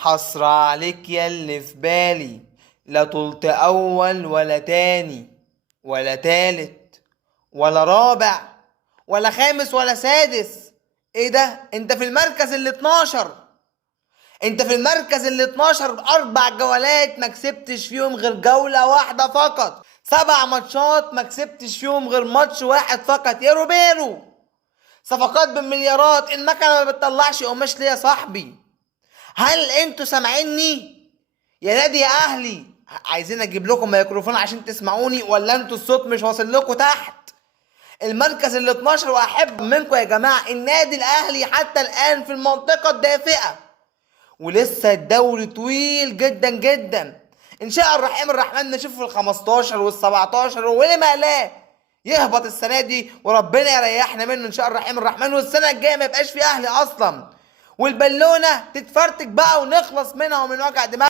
حسرة عليك ياللي في بالي، لا طلت أول ولا تاني ولا تالت ولا رابع ولا خامس ولا سادس. ايه ده؟ انت في المركز ال 12. انت في المركز ال 12 بأربع جولات ما كسبتش فيهم غير جولة واحدة فقط، 7 ماتشات ما كسبتش فيهم غير ماتش واحد فقط يا روبيرو. صفقات بالمليارات، المكنة ما بتطلعش قماش ليه يا صاحبي؟ هل انتوا سامعيني يا نادي يا اهلي؟ عايزين اجيب لكم ميكروفون عشان تسمعوني ولا انتوا الصوت مش واصل لكم تحت؟ المركز ال 12، واحب منكم يا جماعه النادي الاهلي حتى الان في المنطقه الدافئه، ولسه الدوري طويل جدا جدا. ان شاء الرحمن نشوف في ال 15 وال 17 ولما لا يهبط السنه دي وربنا يريحنا منه ان شاء الرحمن، والسنه الجايه ما يبقاش في اهلي اصلا، والبالونه تتفرتك بقى ونخلص منها ومن وجع دماغ.